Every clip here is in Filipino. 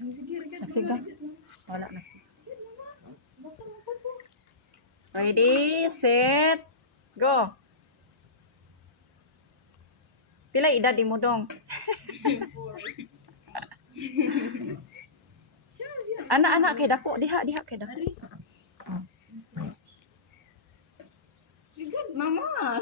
Sige. Wala na siya. Ready, set, go. Pila edad mo dong? Anak-anak kay dako, diha kay dako. Mama.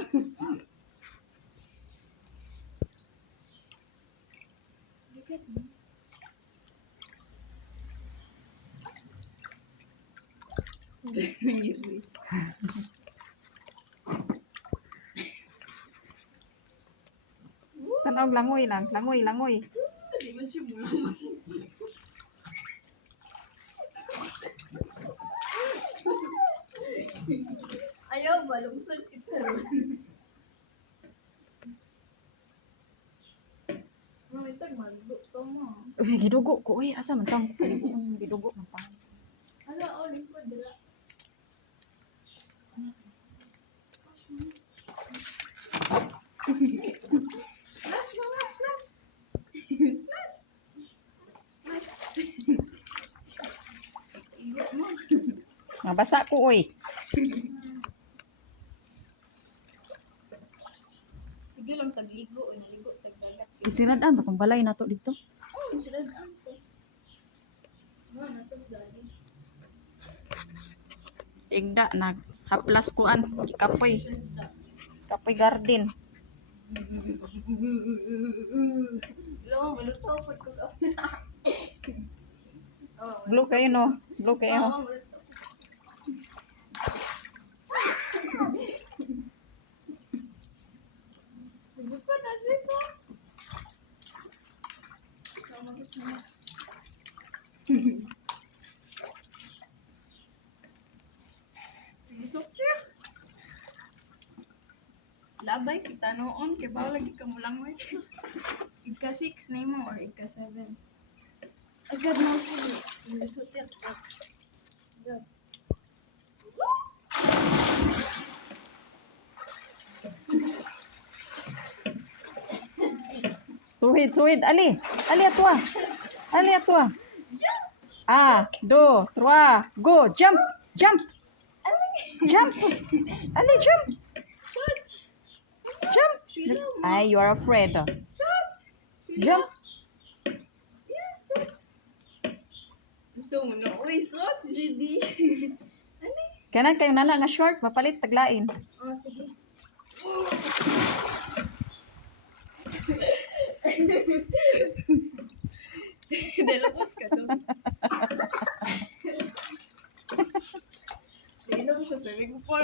Tanaw langoy lang, langoy. Di man siya mula. Ayaw ba? Lungsod kita ron. Mamitag magdo to mo. Uy, gidugo ko. Uy, asa man tang gidugo man pa. Ala, lingkod dila. Splash, mama, splash. Splash. Igo mo. Mabasa ko, uy. Sige lang tagligo, naligo tagdagat. Isiradaan ba tong balay nato dito? Oh, sila daan ko. Natas dali. Igda na haplas kuan, kapoy. Kapoy garden. Alam mo, malutaw pag ko. Blue kayo no. Blue kayo. Malutaw. Lupa na siya ko. Isok siya. Labay kita noon, kaya ba lagi ka mo lang mo. Ika 6 na mo or ika 7. Agad na sige. Isok siya. Agad. Suhid. Ali atwa. Ah, 2, 3, go. Jump. Ali, jump. Ay, you are afraid. Jump. Ito mo na. Uy, sot, Judy. Ano? Kanan kayo nana nga short, mapalit taglain. Oh, sige. Dalapos ka to. Inom siya sa ko po.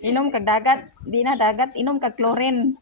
Inom kag dagat, di na dagat, inom kag chlorine.